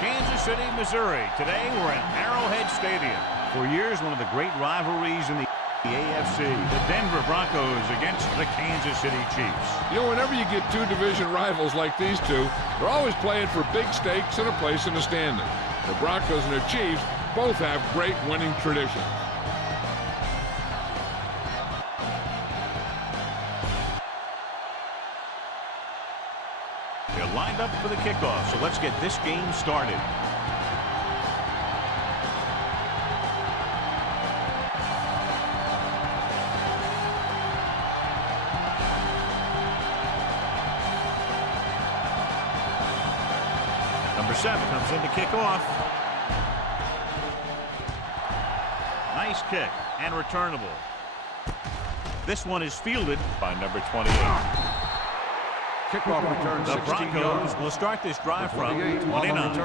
Kansas City, Missouri. Today we're at Arrowhead Stadium. For years, one of the great rivalries in the AFC. The Denver Broncos against the Kansas City Chiefs. You know, whenever you get two division rivals like these two, they're always playing for big stakes and a place in the standing. The Broncos and the Chiefs both have great winning traditions. They're lined up for the kickoff, so let's get this game started. Number 7 comes in to kick off. Nice kick and returnable. This one is fielded by number 28. Kickoff return. The Broncos will start this drive from 29.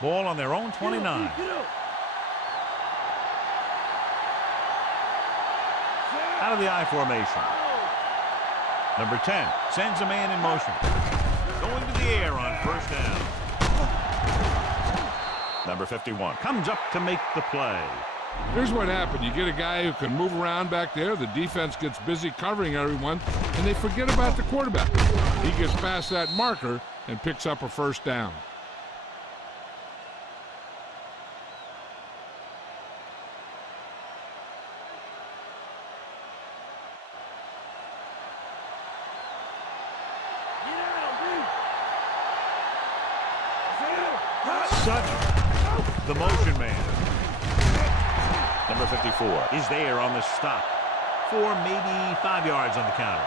Ball on their own 29. Out of the I formation. Number 10 sends a man in motion. Going to the air on first down. Number 51 comes up to make the play. Here's what happened. You get a guy who can move around back there. The defense gets busy covering everyone, and they forget about the quarterback. He gets past that marker and picks up a first down. The motion man. Number 54 is there on the stop for maybe 5 yards on the counter.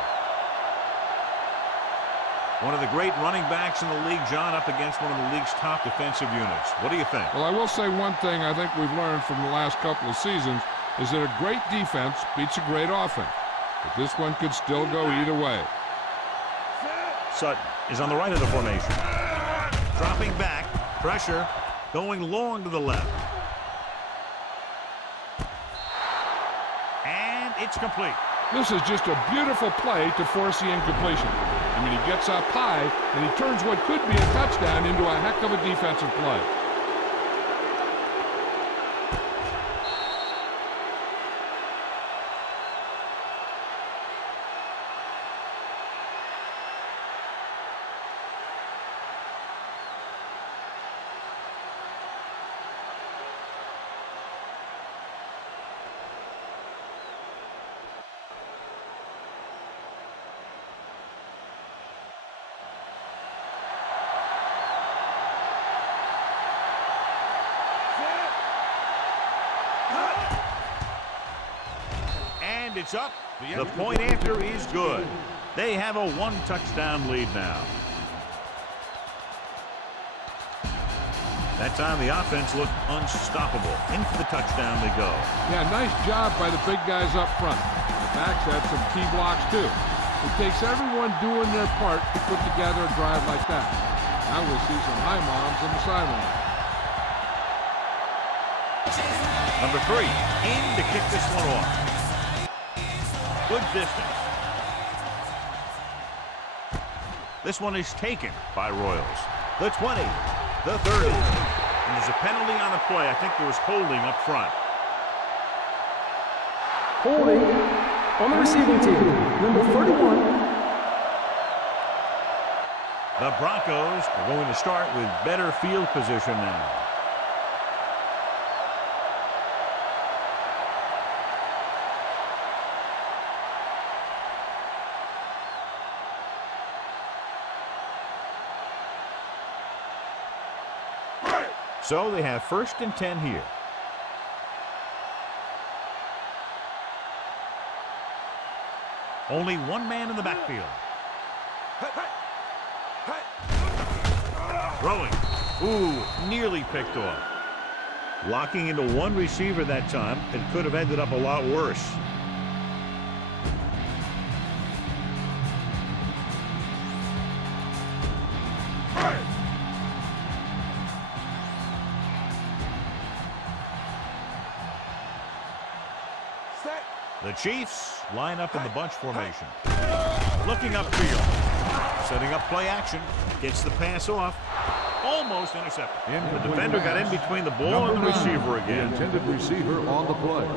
One of the great running backs in the league, John, up against one of the league's top defensive units. What do you think? Well, I will say one thing I think we've learned from the last couple of seasons is that a great defense beats a great offense. But this one could still go either way. Sutton is on the right of the formation. Dropping back. Pressure. Going long to the left. And it's complete. This is just a beautiful play to force the incompletion. I mean, he gets up high, and he turns what could be a touchdown into a heck of a defensive play. It's up. The point after is good. They have a 1-touchdown lead now. That time the offense looked unstoppable. Into the touchdown they go. Yeah, nice job by the big guys up front. The backs had some key blocks too. It takes everyone doing their part to put together a drive like that. Now we'll see some high moms on the sideline. Number 3 in to kick this one off. Good distance. This one is taken by Royals. The 20, the 30. And there's a penalty on the play. I think there was holding up front. Holding on the receiving team, number 31. The Broncos are going to start with better field position now. So they have 1st and 10 here. Only one man in the backfield. Throwing. Ooh, nearly picked off. Locking into one receiver that time. It could have ended up a lot worse. The Chiefs line up in the bunch formation. Looking upfield. Setting up play action. Gets the pass off. Almost intercepted. The defender got in between the ball and the receiver again. The intended receiver on the play.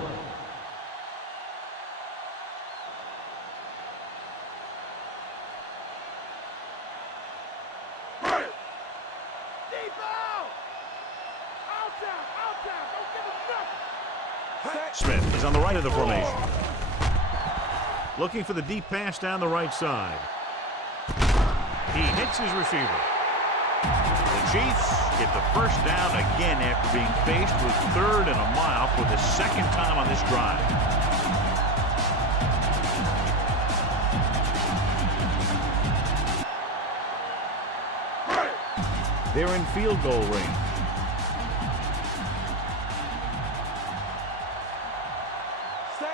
Smith is on the right of the formation. Looking for the deep pass down the right side. He hits his receiver. The Chiefs get the first down again after being faced with 3rd and a mile for the second time on this drive. They're in field goal range.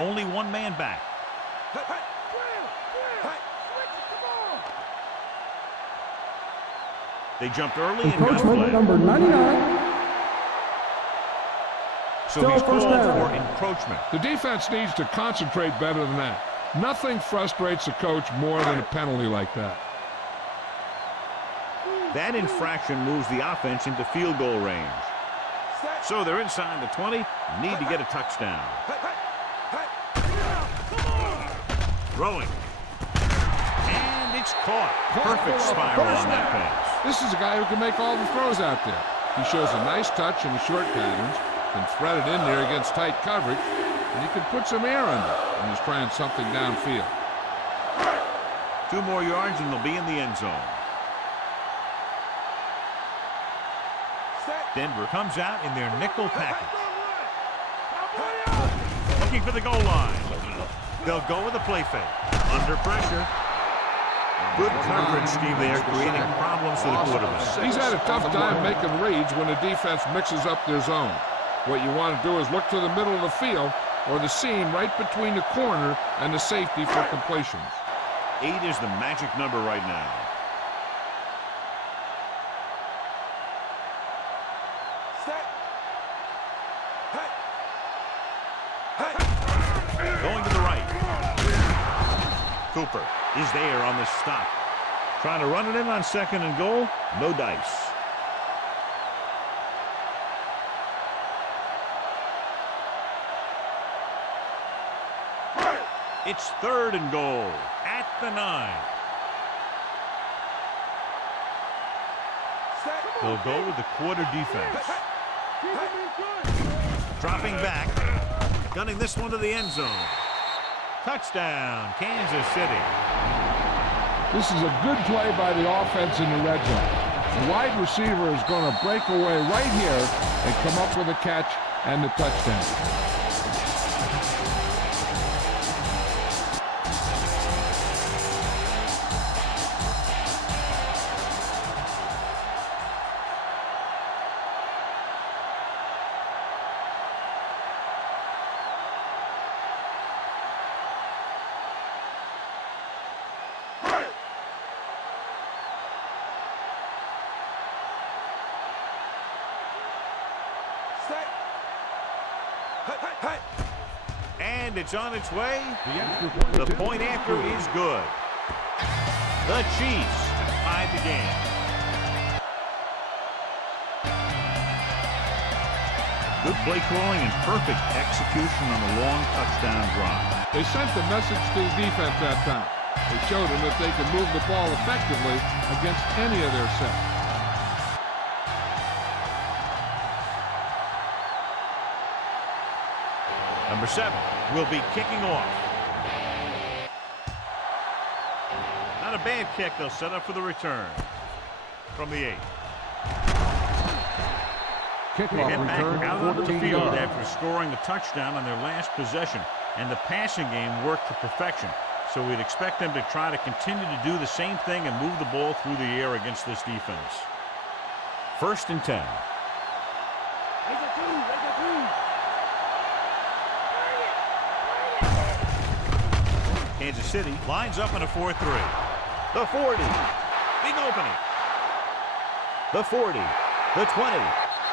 Only one man back. They jumped early and got Encroachment number 99. So he's called for encroachment. The defense needs to concentrate better than that. Nothing frustrates a coach more than a penalty like that. That infraction moves the offense into field goal range. So they're inside the 20, need to get a touchdown. Throwing. And it's caught. Perfect spiral on that pass. This is a guy who can make all the throws out there. He shows a nice touch in the short patterns, can thread it in there against tight coverage, and he can put some air under when he's trying something downfield. 2 more yards and they'll be in the end zone. Denver comes out in their nickel package. Looking for the goal line. They'll go with a play fake. Under pressure. Good coverage scheme there, creating problems for the quarterback. He's had a tough time making reads when the defense mixes up their zone. What you want to do is look to the middle of the field or the seam right between the corner and the safety for completions. 8 is the magic number right now. Going to the right. Cooper is there on the stop. Trying to run it in on 2nd and goal. No dice. It's 3rd and goal at the 9. They'll go with the quarter defense. Dropping back. Gunning this one to the end zone. Touchdown, Kansas City. This is a good play by the offense in the red zone. The wide receiver is going to break away right here and come up with a catch and the touchdown. And it's on its way. The point after is good. The Chiefs have tied the game. Good play calling and perfect execution on a long touchdown drive. They sent the message to the defense that time. They showed them that they could move the ball effectively against any of their sets. Number 7 will be kicking off. Not a bad kick. They'll set up for the return from the 8. They head back out onto the field after scoring the touchdown on their last possession, and the passing game worked to perfection. So we'd expect them to try to continue to do the same thing and move the ball through the air against this defense. 1st and 10. Kansas City lines up in a 4-3. The 40. Big opening. The 40. The 20.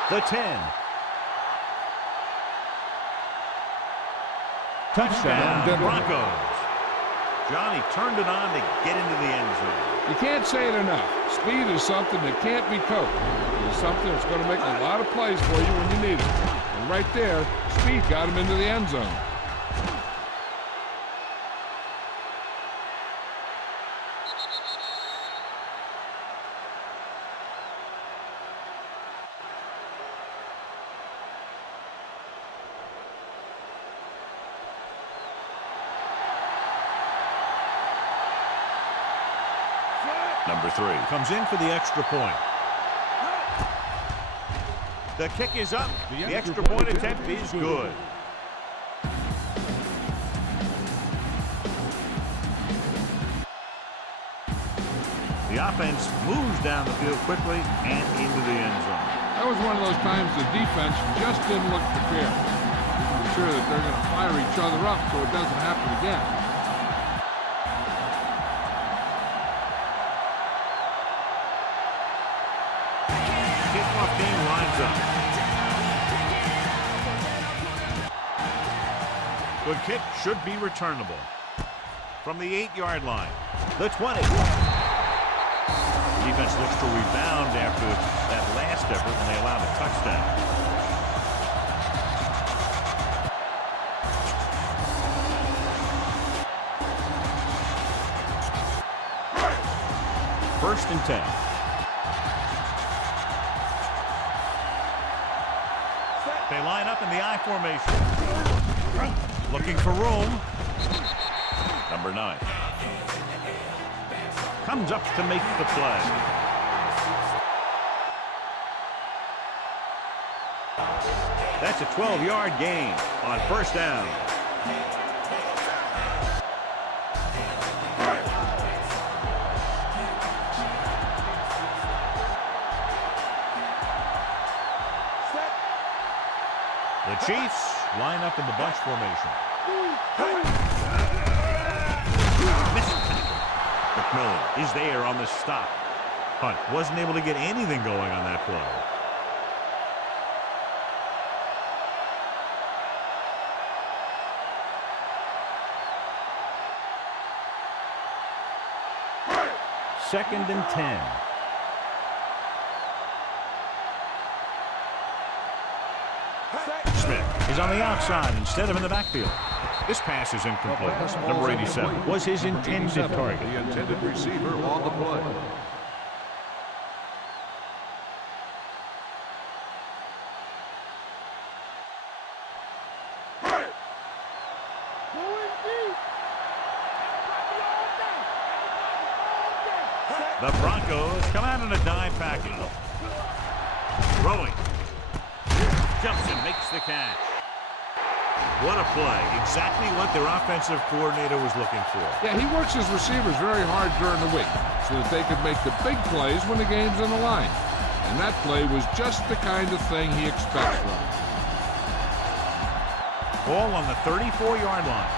The 10. Touchdown, Broncos. Johnny turned it on to get into the end zone. You can't say it enough. Speed is something that can't be coached. It's something that's going to make a lot of plays for you when you need it. And right there, speed got him into the end zone. Number 3 comes in for the extra point. The kick is up. The extra point attempt is good. The offense moves down the field quickly and into the end zone. That was one of those times the defense just didn't look prepared. You can be sure that they're going to fire each other up so it doesn't happen again. Kickoff game lines up. Good kick should be returnable. From the 8-yard line. The 20. The defense looks to rebound after that last effort when they allowed a touchdown. First and 10. They line up in the I formation. Looking for room. Number 9. Comes up to make the play. That's a 12-yard gain on first down. The Chiefs line up in the bunch formation. McMillan is there on the stop. Hunt wasn't able to get anything going on that play. Second and 10. Smith is on the outside instead of in the backfield. This pass is incomplete. Number 87 was his intended target. The intended receiver on the play. The Broncos come out in a dime package. Throwing. Jumps and makes the catch. What a play. Exactly what their offensive coordinator was looking for. Yeah, he works his receivers very hard during the week so that they could make the big plays when the game's on the line. And that play was just the kind of thing he expects from him. Ball on the 34-yard line.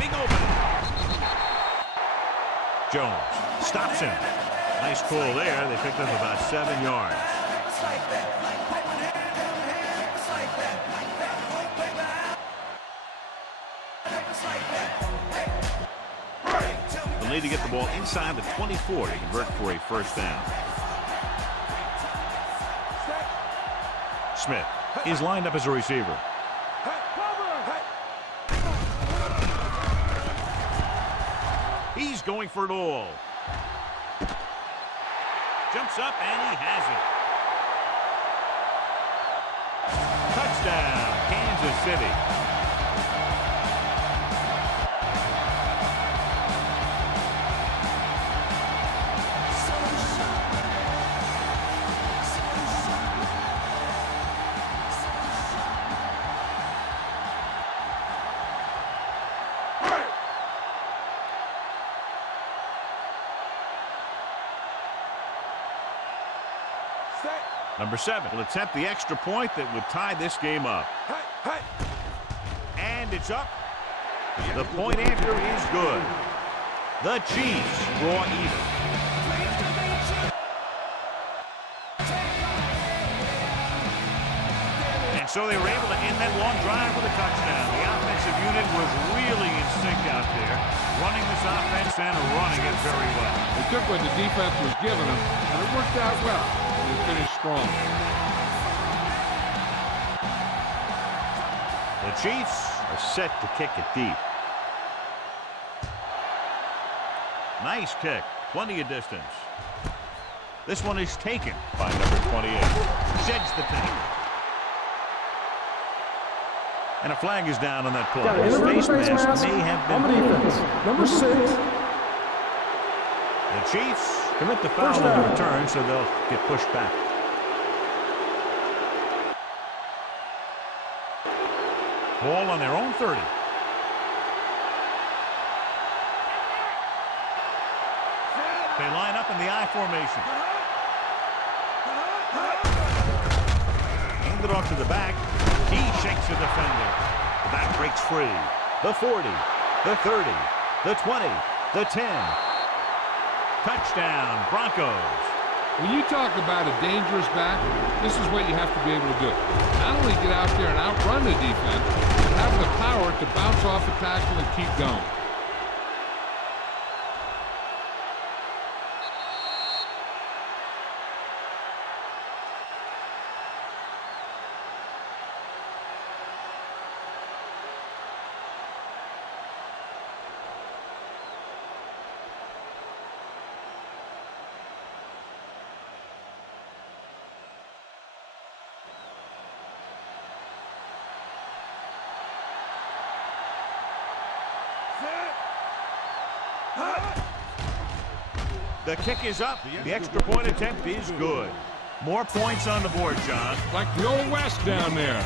Big open. Jones stops him. Nice pull there. They picked up about 7 yards. They'll need to get the ball inside the 24 to convert for a first down. Smith is lined up as a receiver. He's going for it all. Jumps up and he has it. Touchdown, Kansas City. Number 7 will attempt the extra point that would tie this game up. And it's up. The point after is good. The Chiefs draw even. so they were able to end that long drive with a touchdown. The offensive unit was really in sync out there, running this offense and running it very well. They took what the defense was giving them, and it worked out well. They finished strong. The Chiefs are set to kick it deep. Nice kick. Plenty of distance. This one is taken by number 28. Sheds the tackle. And a flag is down on that play. His face mask may have been on the defense. Number 6. The Chiefs commit the foul on the return, so they'll get pushed back. Ball on their own 30. They line up in the I formation. Hand it off to the back. He shakes the defender. The back breaks free. The 40, the 30, the 20, the 10. Touchdown, Broncos. When you talk about a dangerous back, this is what you have to be able to do. Not only get out there and outrun the defense, but have the power to bounce off the tackle and keep going. The kick is up. The extra point attempt is good. More points on the board, John. Like the old West down there.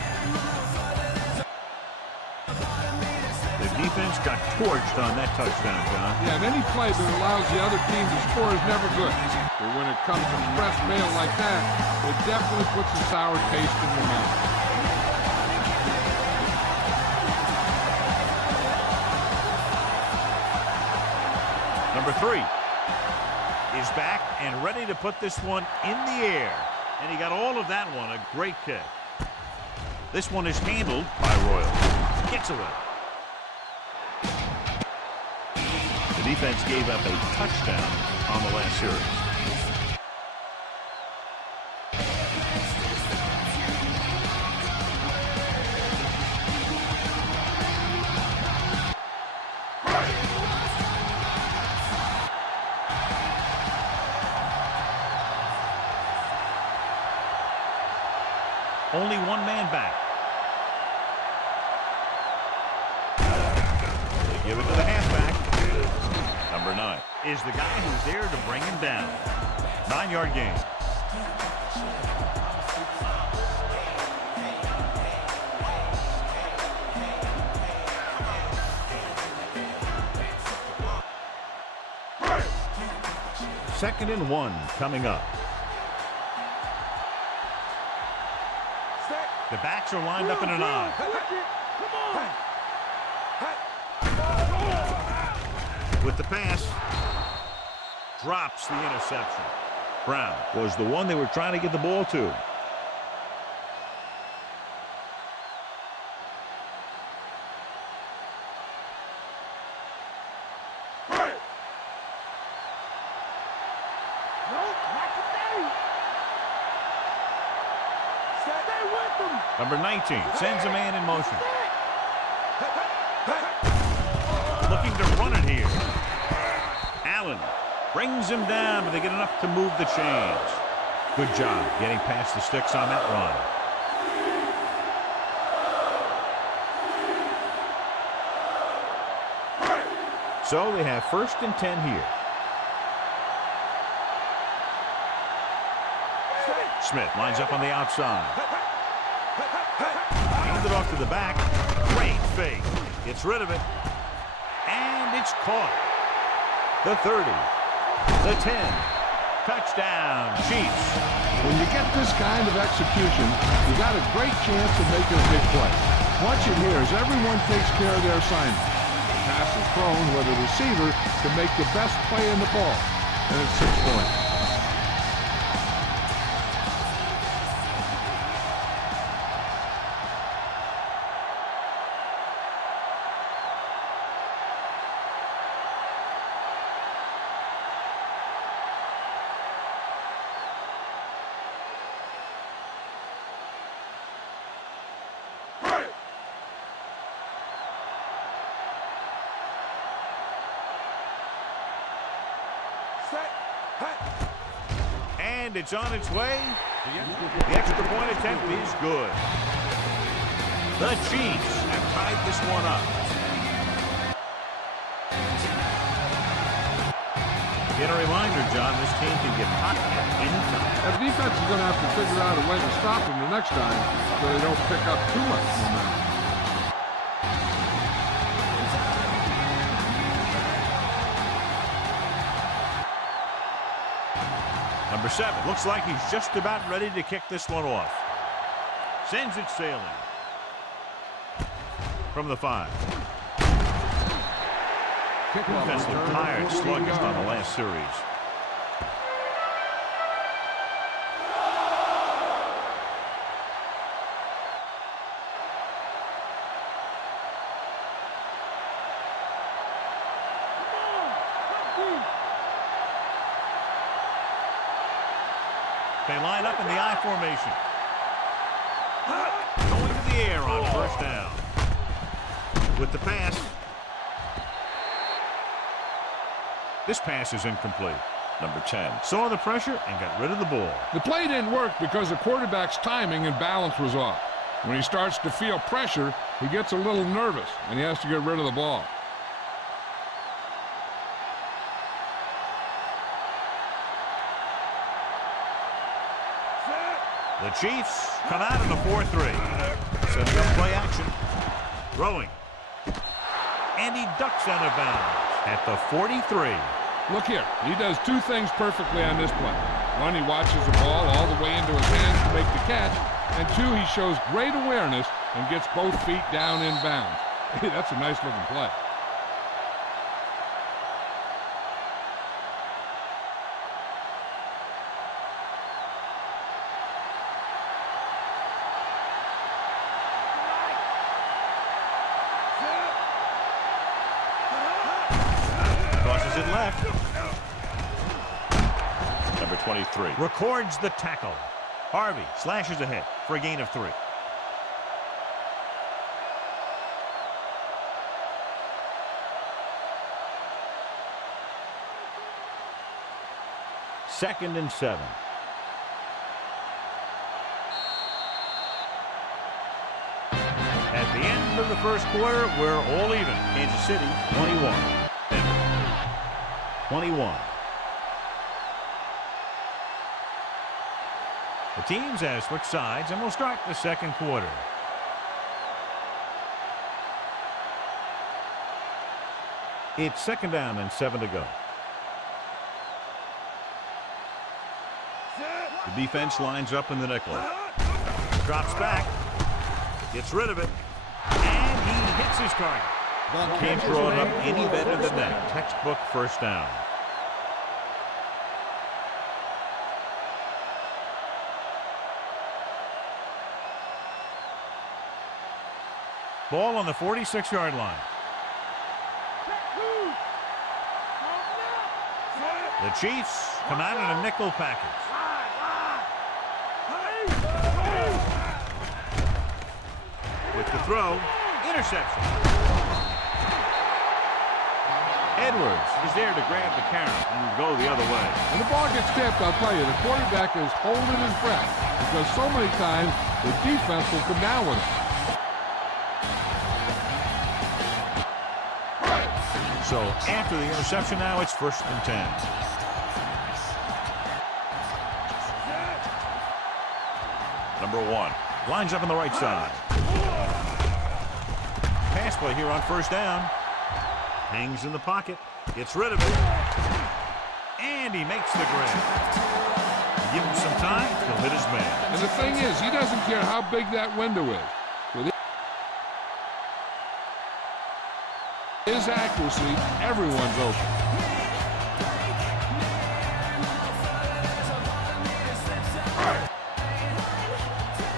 The defense got torched on that touchdown, John. Yeah, and any play that allows the other team to score is never good. But when it comes to press mail like that, it definitely puts a sour taste in your mouth. Number 3 is back and ready to put this one in the air. And he got all of that one. A great kick. This one is handled by Royal. Gets away. The defense gave up a touchdown on the last series. Only one man back. They give it to the halfback. Number 9 is the guy who's there to bring him down. 9-yard gain. Second and 1 coming up. The backs are lined up in an I. With the pass, drops the interception. Brown was the one they were trying to get the ball to. Number 19 sends a man in motion. Looking to run it here. Allen brings him down, but they get enough to move the chains. Good job getting past the sticks on that run. So they have 1st and 10 here. Smith lines up on the outside. Hands it off to the back. Great fake. Gets rid of it. And it's caught. The 30. The 10. Touchdown, Chiefs. When you get this kind of execution, you got a great chance of making a big play. Watch it here as everyone takes care of their assignment. The pass is thrown where the receiver can make the best play in the ball. And it's 6 points. And it's on its way. The extra point attempt is good. The Chiefs have tied this one up. Get a reminder, John, this team can get hot at any time. The defense is going to have to figure out a way to stop them the next time so they don't pick up too much momentum. Number 7. Looks like he's just about ready to kick this one off. Sends it sailing. From the 5. Defense looked tired, sluggish on the last series. They line up in the I formation. Going to the air on first down. With the pass. This pass is incomplete. Number 10 saw the pressure and got rid of the ball. The play didn't work because the quarterback's timing and balance was off. When he starts to feel pressure, he gets a little nervous, and he has to get rid of the ball. The Chiefs come out in a 4-3. Setting up play action. Throwing. And he ducks out of bounds at the 43. Look here. He does two things perfectly on this play. One, he watches the ball all the way into his hands to make the catch. And two, he shows great awareness and gets both feet down in bounds. Hey, that's a nice-looking play. Crosses it left. Number 23 records the tackle. Harvey slashes ahead for a gain of 3. Second and 7. At the end of the first quarter, we're all even. Kansas City 21. Denver 21. The teams have switched sides, and we'll start the second quarter. It's second down and 7 to go. The defense lines up in the nickel. Drops back. Gets rid of it. And he hits his target. Can't throw it up any better than that. Textbook first down. Ball on the 46-yard line. The Chiefs come out in a nickel package. With the throw, interception. Edwards is there to grab the carry and go the other way. When the ball gets tipped, I'll tell you, the quarterback is holding his breath because so many times the defense will come down with it. So after the interception now, it's first and 10. Number 1 lines up on the right side. Pass play here on first down. Hangs in the pocket. Gets rid of it. And he makes the grab. Give him some time, he'll hit his man. And the thing is, he doesn't care how big that window is. With his accuracy, everyone's open.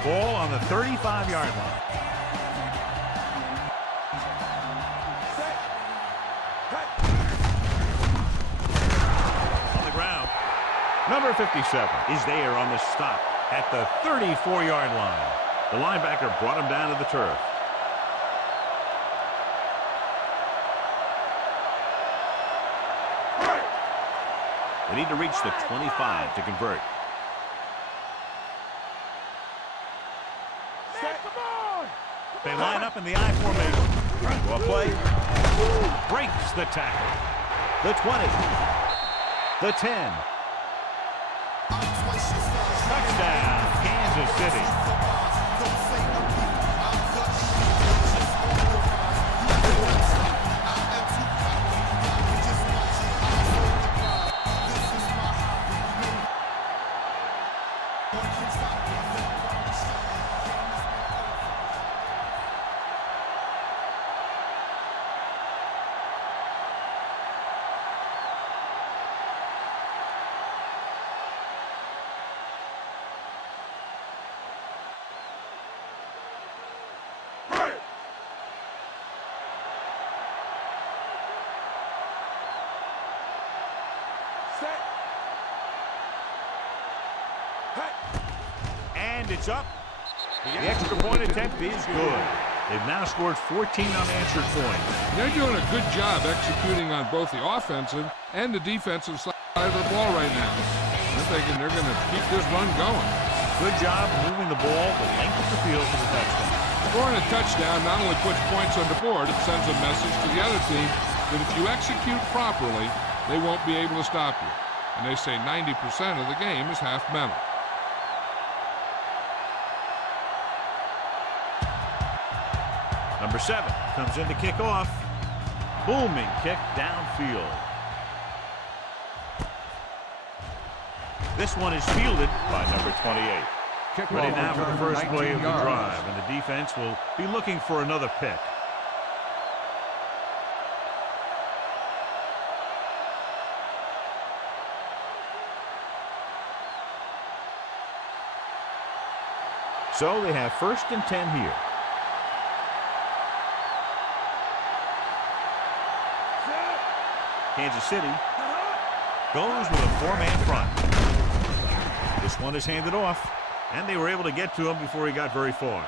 Ball on the 35-yard line. On the ground. Number 57 is there on the stop at the 34-yard line. The linebacker brought him down to the turf. They need to reach the 25 to convert. They line up in the I formation. Well play. Breaks the tackle. The 20. The 10. Touchdown, Kansas City. And it's up. The extra point attempt is good. They've now scored 14 unanswered points. They're doing a good job executing on both the offensive and the defensive side of the ball right now. They're thinking they're going to keep this run going. Good job moving the ball the length of the field for the touchdown. Scoring a touchdown not only puts points on the board, it sends a message to the other team that if you execute properly, they won't be able to stop you. And they say 90% of the game is half mental. Number 7 comes in to kick off. Booming kick downfield. This one is fielded by number 28. Ready now for the first play of the drive, and the defense will be looking for another pick. So they have 1st and 10 here. Kansas City goes with a 4-man front. This one is handed off, and they were able to get to him before he got very far.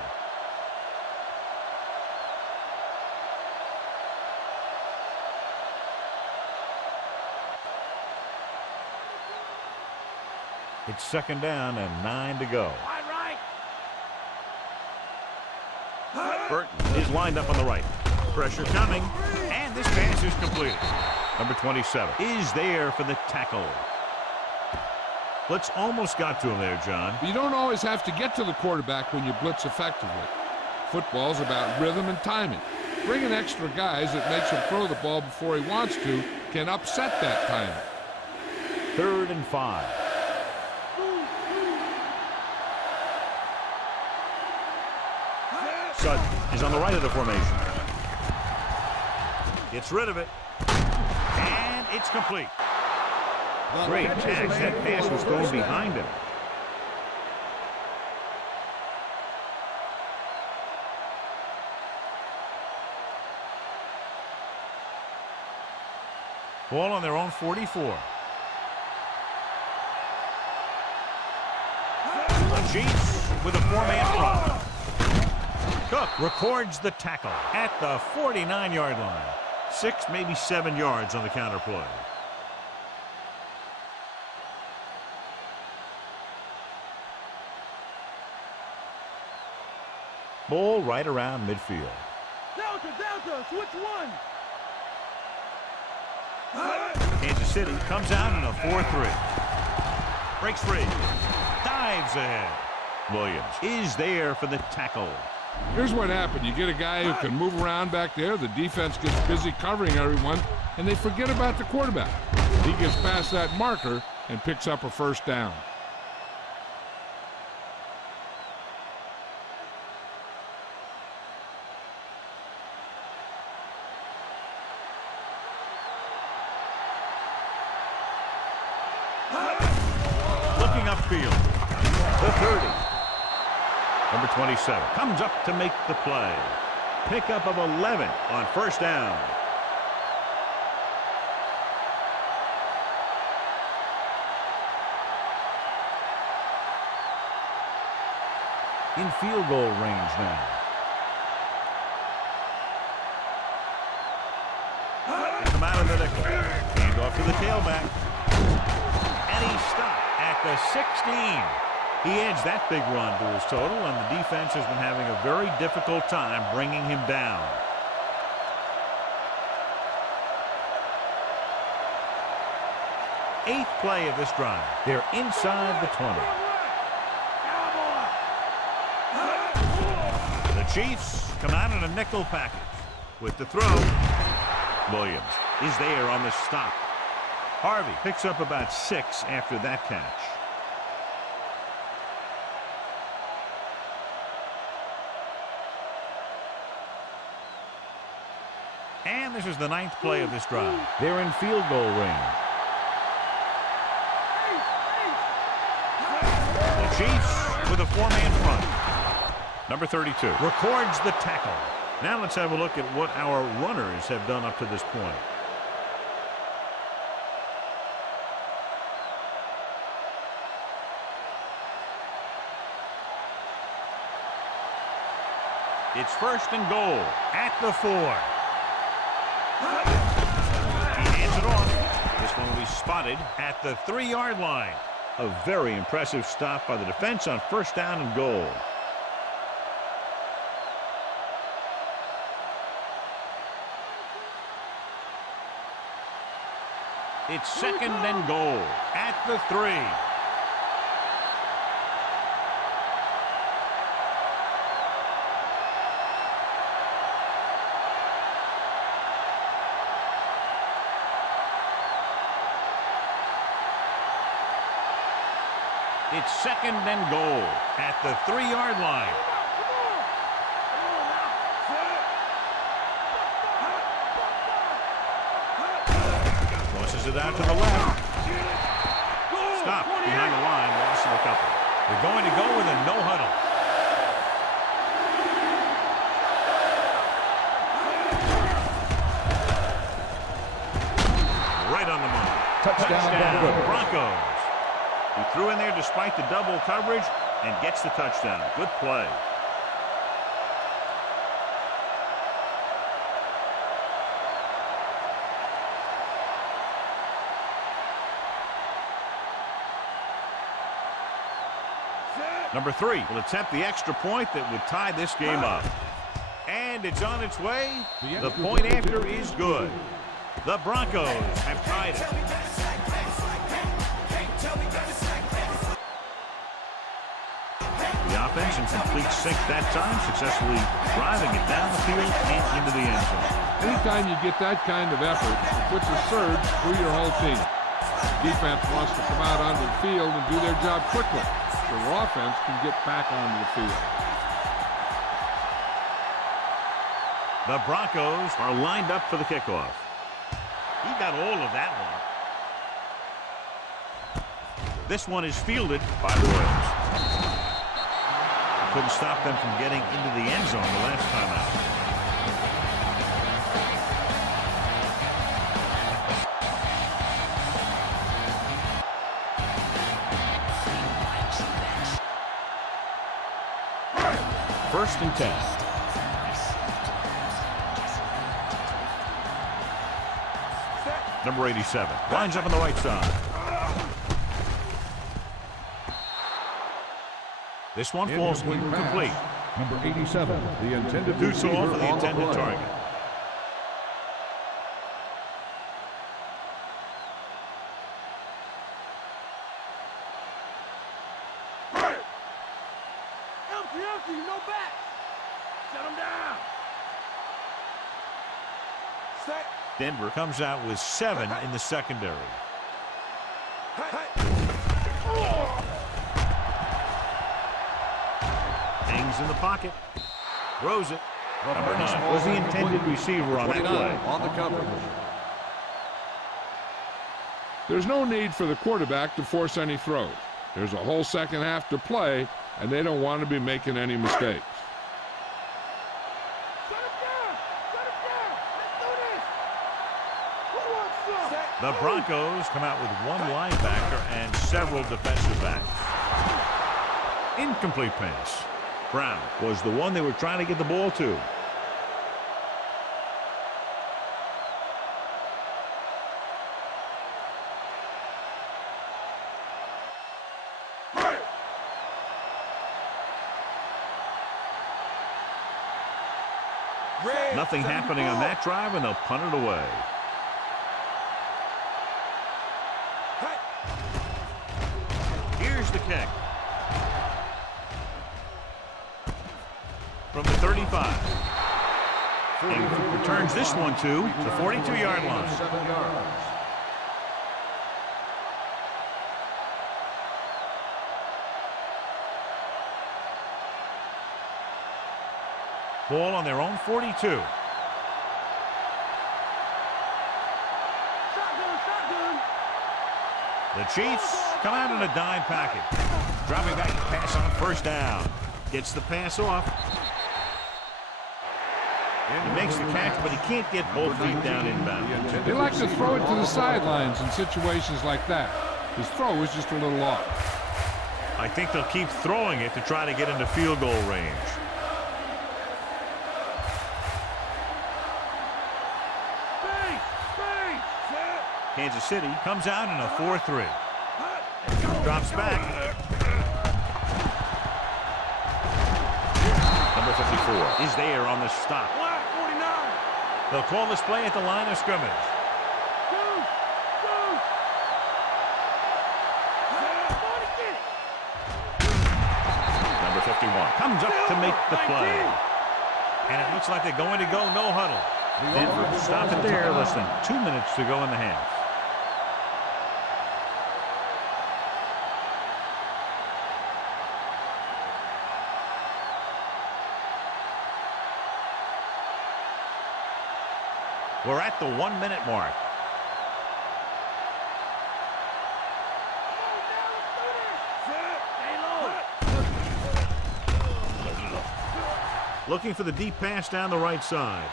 It's 2nd down and 9 to go. Burton is lined up on the right. Pressure coming, and this pass is completed. Number 27 is there for the tackle. Blitz almost got to him there, John. You don't always have to get to the quarterback when you blitz effectively. Football's about rhythm and timing. Bringing extra guys that makes him throw the ball before he wants to can upset that timing. 3rd and 5. Sutton is on the right of the formation. Gets rid of it. And it's complete. Great catch. That pass was thrown behind him. Ball on their own 44. The Chiefs with a 4-man front. Cook records the tackle at the 49-yard line. 6, maybe 7 yards on the counter play. Ball right around midfield. Delta, switch one. Kansas City comes out in a 4-3. Breaks free. Dives ahead. Williams is there for the tackle. Here's what happened. You get a guy who can move around back there. The defense gets busy covering everyone, and they forget about the quarterback. He gets past that marker and picks up a 1st down. Looking upfield. The 30. Number 27 comes up to make the play. Pickup of 11 on 1st down. In field goal range now. They come out of the nickel. Hand off to the tailback. at the 16. He adds that big run to his total, and the defense has been having a very difficult time bringing him down. Eighth play of this drive. They're inside the 20. The Chiefs come out in a nickel package. With the throw, Williams is there on the stop. Harvey picks up about 6 after that catch. And this is the 9th play of this drive. They're in field goal range. The Chiefs with a 4-man front. Number 32 records the tackle. Now let's have a look at what our runners have done up to this point. It's 1st and goal at the 4. He hands it off. This one will be spotted at the 3-yard line. A very impressive stop by the defense on 1st down and goal. It's 2nd and goal at the 3. It's 2nd and goal at the 3-yard line. Tosses it out to the left. Stop behind the line, loss of a couple. They're going to go with a no huddle. Right on the money. Touchdown Broncos. He threw in there despite the double coverage and gets the touchdown. Good play. Number 3 will attempt the extra point that would tie this game up. And it's on its way. The point after is good. The Broncos have tied it. The offense in complete sync that time, successfully driving it down the field and into the end zone. Anytime you get that kind of effort, it puts a surge through your whole team. The defense wants to come out onto the field and do their job quickly, so their offense can get back onto the field. The Broncos are lined up for the kickoff. He got all of that one. This one is fielded by the Royals. Couldn't stop them from getting into the end zone the last time out. First and 10. Number 87 lines up on the right side. This one falls incomplete. Number 87, the intended Too receiver tall for the on the intended play. target. No back. Shut him down. Set. Denver comes out with 7 in the secondary. Hangs in the pocket. Throws it. Number 9 was the intended receiver on that play. On the coverage. There's no need for the quarterback to force any throws. There's a whole second half to play, and they don't want to be making any mistakes. The Broncos come out with 1 linebacker and several defensive backs. Incomplete pass. Brown was the one they were trying to get the ball to. Nothing happening on that drive, and they'll punt it away. Here's the kick. From the 35. And returns this one to the 42-yard line. 7 yards. Ball on their own 42. Shotgun. The Chiefs come out in a dime package. Dropping back to pass on first down. Gets the pass off. He makes the catch, but he can't get both feet down inbound. They like to throw it to the sidelines in situations like that. His throw is just a little off. I think they'll keep throwing it to try to get into field goal range. Kansas City comes out in a 4-3. Drops back. Number 54 is there on the stop. They'll call this play at the line of scrimmage. Number 51 comes up to make the play. And it looks like they're going to go no huddle. Denver stop it there. Less than 2 minutes to go in the half. We're at the 1 minute mark. Looking for the deep pass down the right side.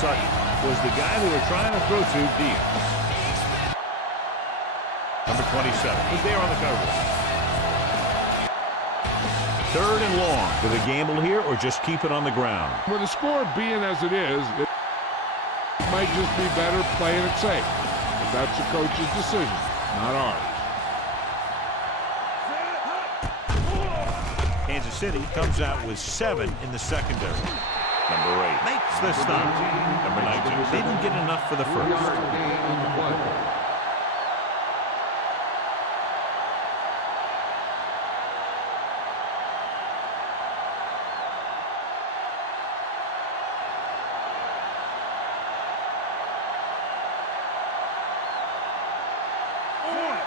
Sutton was the guy they were trying to throw to deep. Number 27 was there on the coverage. 3rd and long. Do they gamble here or just keep it on the ground? With the score being as it is, it might just be better playing it safe. But that's the coach's decision, not ours. Kansas City comes out with 7 in the secondary. Number 8 makes the stop. Number 19 didn't get enough for the first.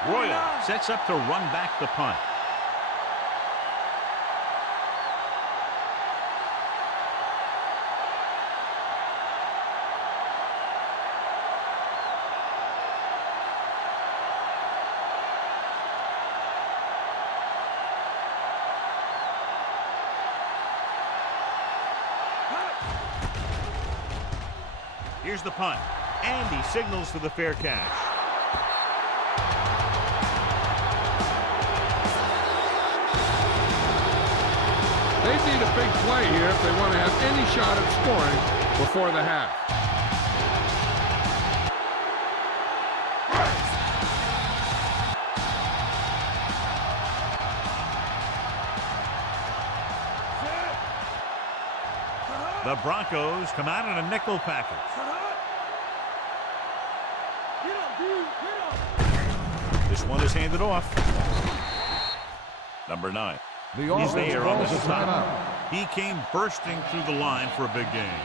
Royal sets up to run back the punt. Here's the punt, and he signals for the fair catch. They need a big play here if they want to have any shot at scoring before the half. The Broncos come out in a nickel package. This one is handed off. Number 9. He's there on the stop. He came bursting through the line for a big game.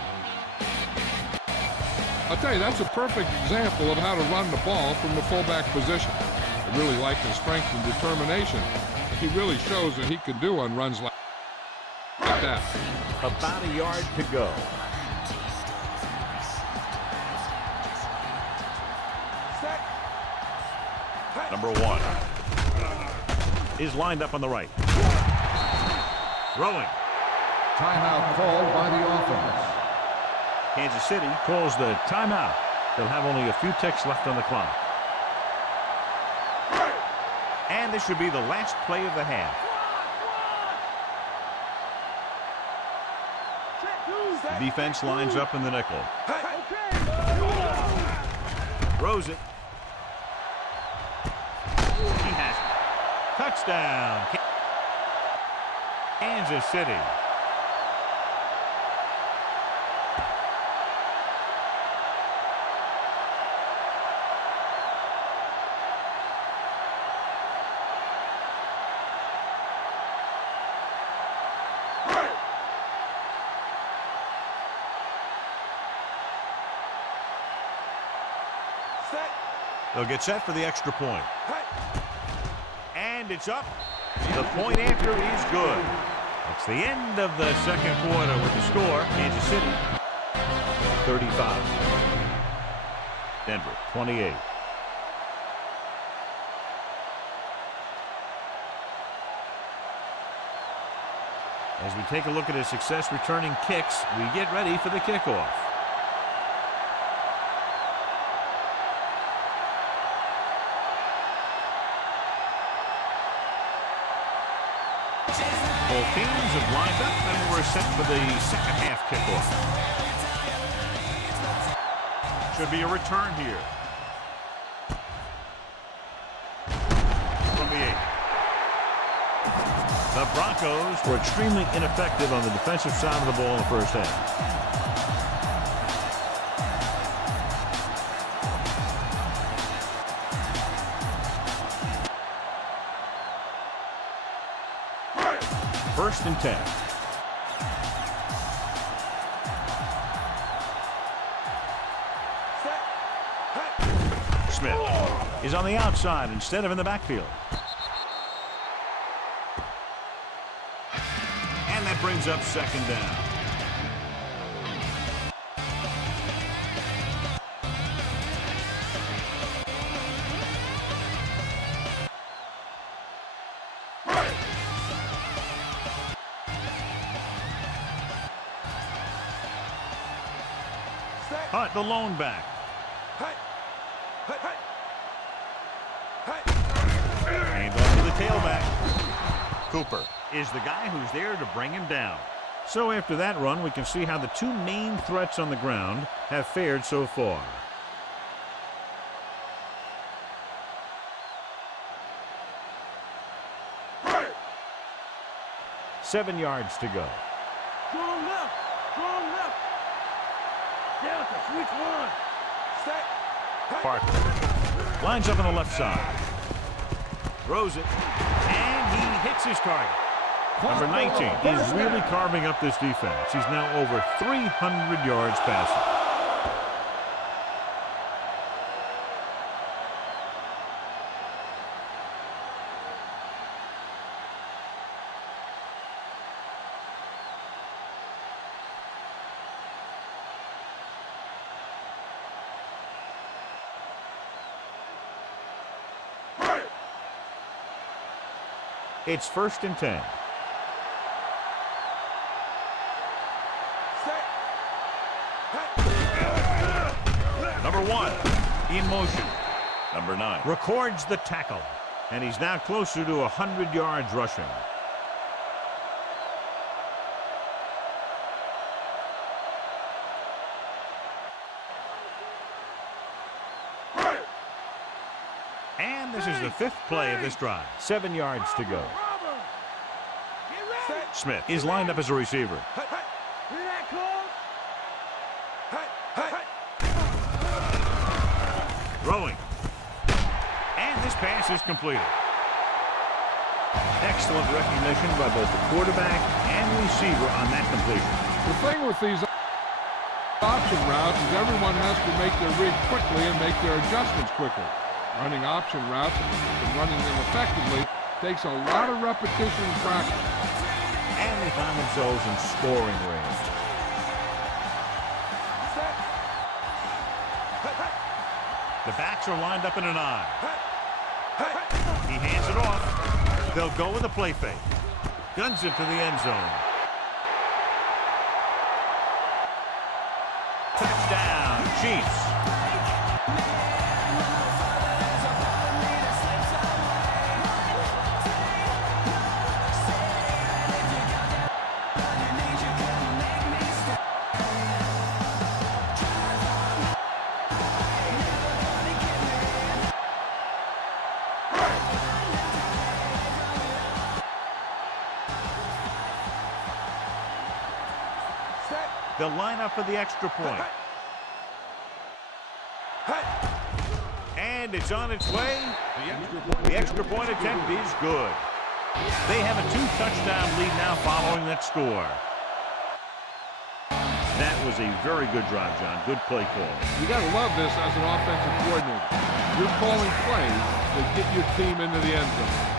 I'll tell you, that's a perfect example of how to run the ball from the fullback position. I really like his strength and determination. He really shows that he can do on runs like that. About a yard to go. Number 1 is lined up on the right. Throwing. Timeout called by the offense. Kansas City calls the timeout. They'll have only a few ticks left on the clock. And this should be the last play of the half. The defense lines up in the nickel. Throws it. He has it. Touchdown. Kansas City. They'll get set for the extra point. And it's up. The point after is good. It's the end of the second quarter with the score. Kansas City 35. Denver 28. As we take a look at his success returning kicks, we get ready for the kickoff. Both teams have lined up and we're set for the second half kickoff. Should be a return here. From the 8. The Broncos were extremely ineffective on the defensive side of the ball in the first half. First and 10. Smith is on the outside instead of in the backfield. And that brings up second down. Hunt, the lone back. Hands off to the tailback. Cooper is the guy who's there to bring him down. So after that run, we can see how the two main threats on the ground have fared so far. Seven yards to go. Strong left. Strong left. Delta, switch one. Set. Parker lines up on the left side. Throws it. And he hits his target. Number 19 is really carving up this defense. He's now over 300 yards passing. It's first and 10. Number 1 in motion. Number 9 records the tackle. And he's now closer to 100 yards rushing. And this is the fifth play of this drive. 7 yards to go. Smith is lined up as a receiver. Throwing. And this pass is completed. Excellent recognition by both the quarterback and receiver on that completion. The thing with these option routes is everyone has to make their read quickly and make their adjustments quickly. Running option routes and running them effectively takes a lot of repetition and practice. And they find themselves in scoring range. The backs are lined up in an eye. He hands it off. They'll go with a play fake. Guns it to the end zone. Touchdown, Chiefs. They'll line up for the extra point. And it's on its way. The extra point attempt is good. They have a 2-touchdown lead now following that score. That was a very good drive, John. Good play call. You got to love this as an offensive coordinator. You're calling plays that get your team into the end zone.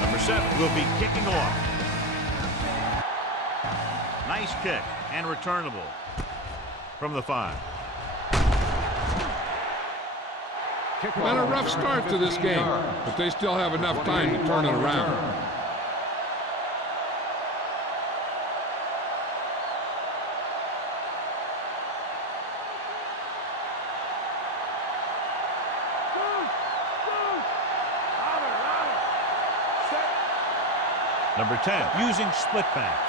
Number 7 will be kicking off. Nice kick and returnable from the 5. Been a rough start to this game, but they still have enough time to turn it around. Number 10 using split backs.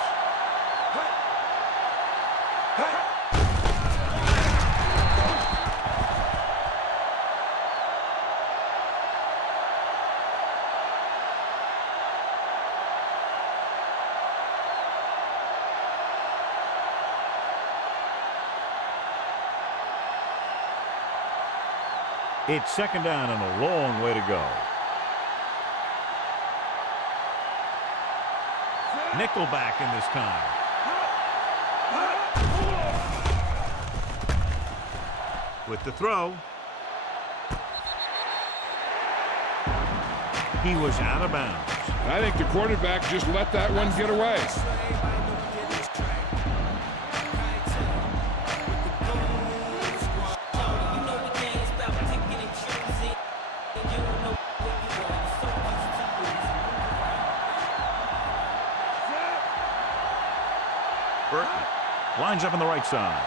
It's second down and a long way to go. Nickelback in this time. With the throw. He was out of bounds. I think the quarterback just let that one get away. Lines up on the right side.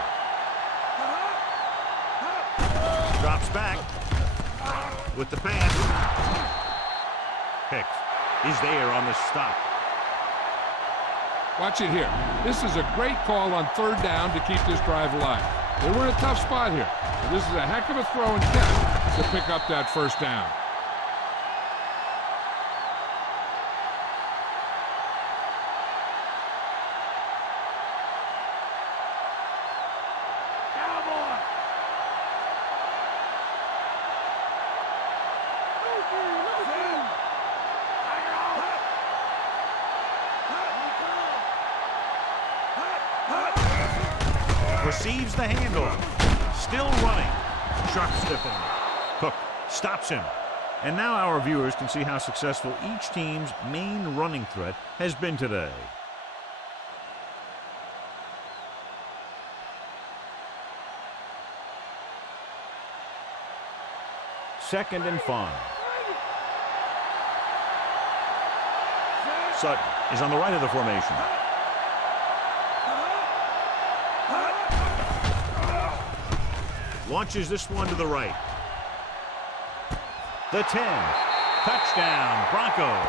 Drops back with the pass. Hicks is there on the stop. Watch it here. This is a great call on third down to keep this drive alive. They were in a tough spot here. But this is a heck of a throw and catch to pick up that first down. Receives the handoff. Still running. Sharp stiff on it. Cook stops him. And now our viewers can see how successful each team's main running threat has been today. Second and 5. Sutton is on the right of the formation. Launches this one to the right. The 10. Touchdown, Broncos.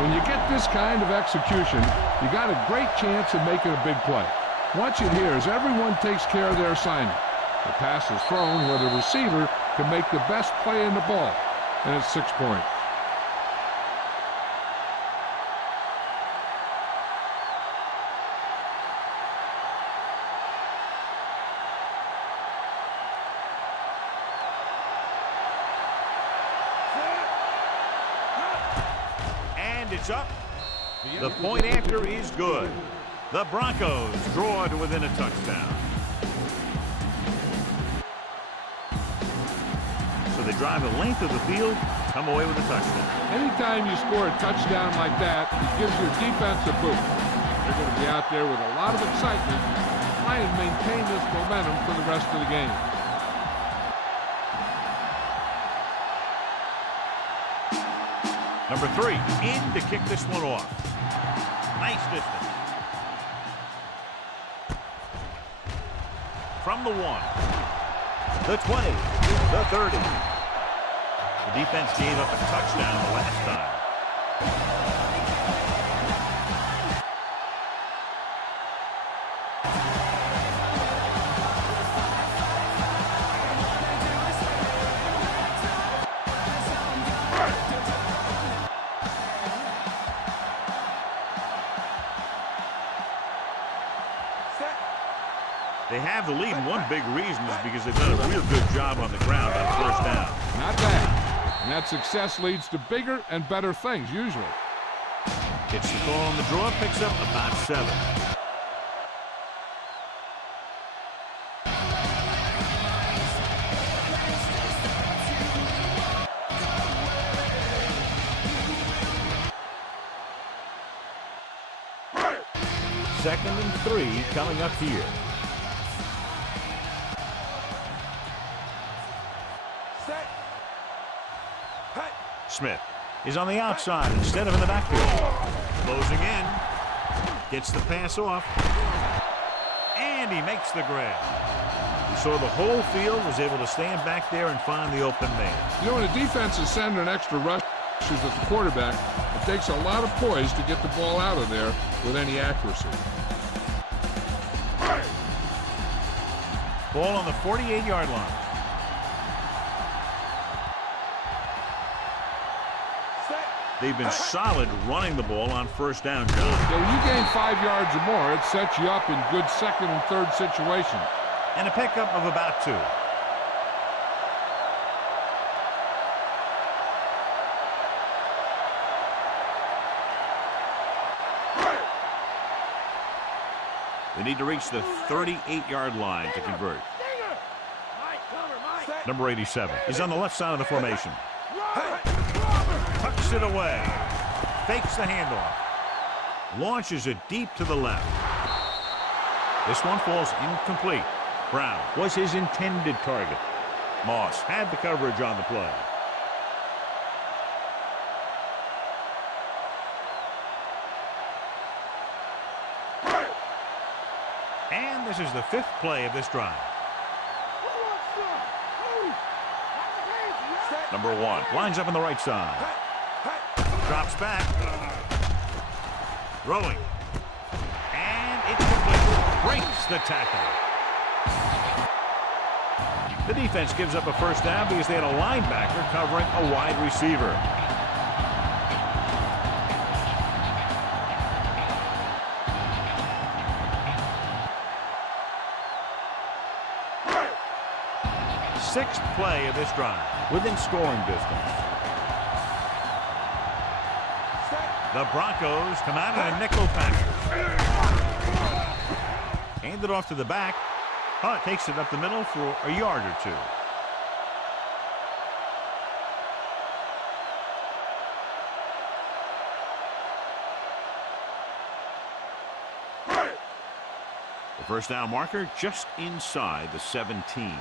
When you get this kind of execution, you got a great chance of making a big play. Watch it here as everyone takes care of their assignment. The pass is thrown where the receiver can make the best play in the ball, and it's 6 points. It's up. The point after is good. The Broncos draw to within a touchdown. So they drive the length of the field, come away with a touchdown. Anytime you score a touchdown like that, it gives your defense a boost. They're going to be out there with a lot of excitement, trying to maintain this momentum for the rest of the game. Number 3, in to kick this one off. Nice distance. From the 1, the 20, the 30. The defense gave up a touchdown the last time. They have the lead, and one big reason is because they've done a real good job on the ground on first down. Not bad. And that success leads to bigger and better things, usually. Gets the call on the draw, picks up about 7. Second and 3 coming up here. Set. Hut. Smith is on the outside instead of in the backfield. Closing in. Gets the pass off. And he makes the grab. He saw the whole field, was able to stand back there and find the open man. You know, when a defense is sending extra rushes at the quarterback, it takes a lot of poise to get the ball out of there with any accuracy. Ball on the 48-yard line. They've been solid running the ball on first down, John. Yeah, when you gain 5 yards or more, it sets you up in good second and third situations. And a pickup of about 2. They need to reach the 38-yard line to convert. Number 87 is on the left side of the formation. Tucks it away. Fakes the handoff. Launches it deep to the left. This one falls incomplete. Brown was his intended target. Moss had the coverage on the play. And this is the 5th play of this drive. Number 1 lines up on the right side. Drops back. Throwing. And it's complete. Breaks the tackle. The defense gives up a first down because they had a linebacker covering a wide receiver. Sixth play of this drive, within scoring distance. The Broncos come out in a nickel package. Hand it off to the back. Hunt takes it up the middle for a yard or 2. The first down marker just inside the 17.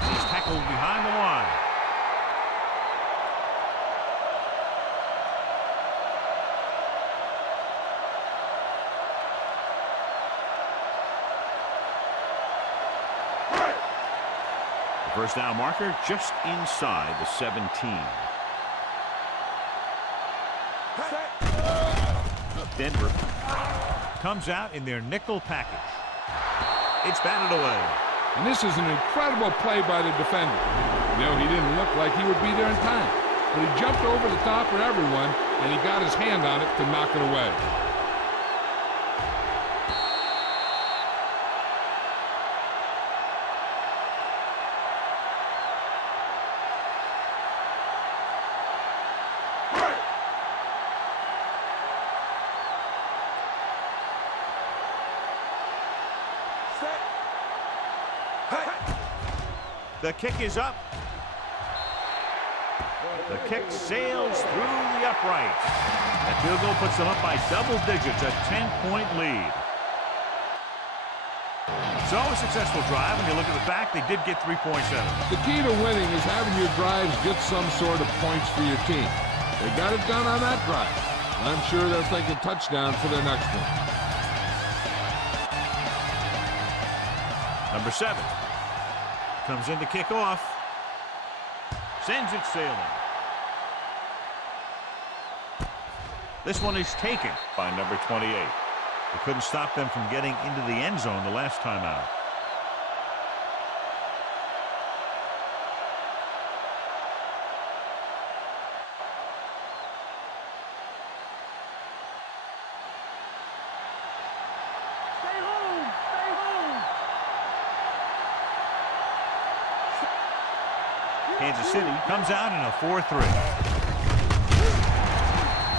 He's tackled behind the line. The first down marker just inside the 17. Denver comes out in their nickel package. It's batted away. And this is an incredible play by the defender. You know, he didn't look like he would be there in time, but he jumped over the top of everyone, and he got his hand on it to knock it away. The kick is up. The kick sails through the uprights. That field goal puts them up by double digits, a 10-point lead. So a successful drive. When you look at the back, they did get 3 points out of it. The key to winning is having your drives get some sort of points for your team. They got it done on that drive. I'm sure they're thinking touchdown for their next one. Number 7 comes in to kick off. Sends it sailing. This one is taken by number 28. It couldn't stop them from getting into the end zone the last time out. Kansas City comes out in a 4-3.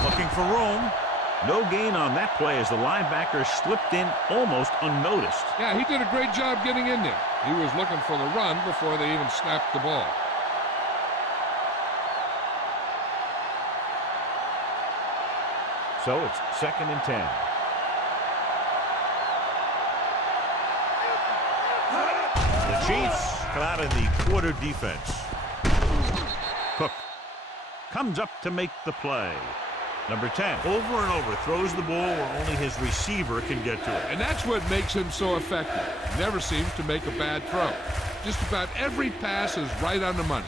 Looking for room. No gain on that play as the linebacker slipped in almost unnoticed. Yeah, he did a great job getting in there. He was looking for the run before they even snapped the ball. So it's 2nd and 10. The Chiefs come out of the quarter defense. Cook comes up to make the play. Number 10, over and over, throws the ball where only his receiver can get to it. And that's what makes him so effective. Never seems to make a bad throw. Just about every pass is right on the money.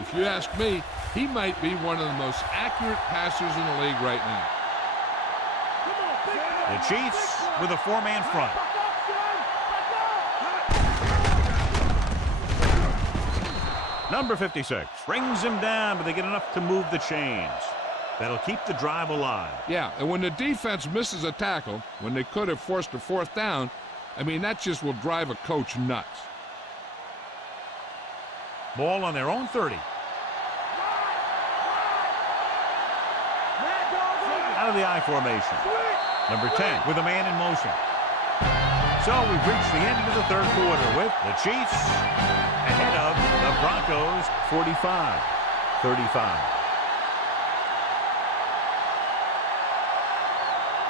If you ask me, he might be one of the most accurate passers in the league right now. The Chiefs with a 4-man front. Number 56 brings him down, but they get enough to move the chains. That'll keep the drive alive. Yeah, and when the defense misses a tackle, when they could have forced a 4th down, I mean, that just will drive a coach nuts. Ball on their own 30. Out of the I formation. Number 10 with a man in motion. So we've reached the end of the 3rd quarter with the Chiefs ahead of the Broncos 45-35.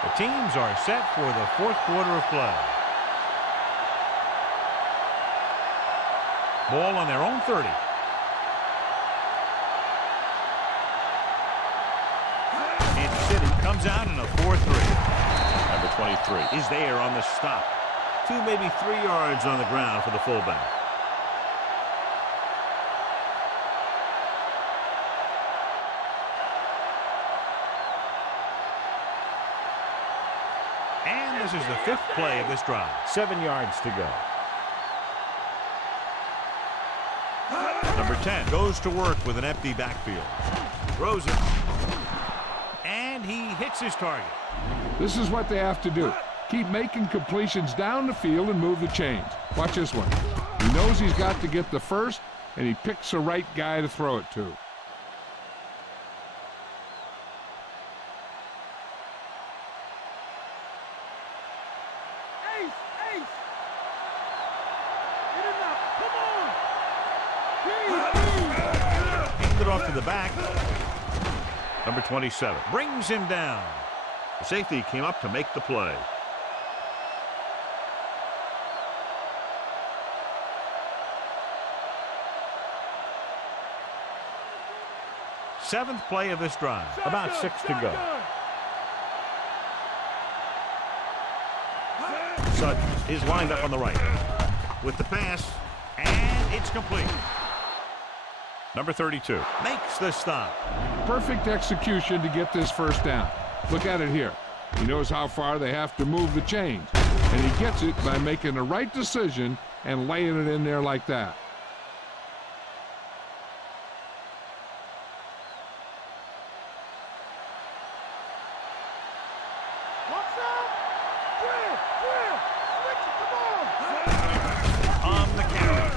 The teams are set for the 4th quarter of play. Ball on their own 30. Kansas City comes out in a 4-3. Number 23 is there on the stop. 2, maybe 3 yards on the ground for the fullback. And this is the 5th play of this drive. 7 yards to go. Number 10 goes to work with an empty backfield. Throws it. And he hits his target. This is what they have to do. Keep making completions down the field and move the chains. Watch this one. He knows he's got to get the first, and he picks the right guy to throw it to. Hand it off to the back. Number 27 brings him down. The safety came up to make the play. Seventh play of this drive. About 6 to go. Sutton is lined up on the right with the pass, and it's complete. Number 32 makes the stop. Perfect execution to get this first down. Look at it here. He knows how far they have to move the chains, and he gets it by making the right decision and laying it in there like that. On the carry.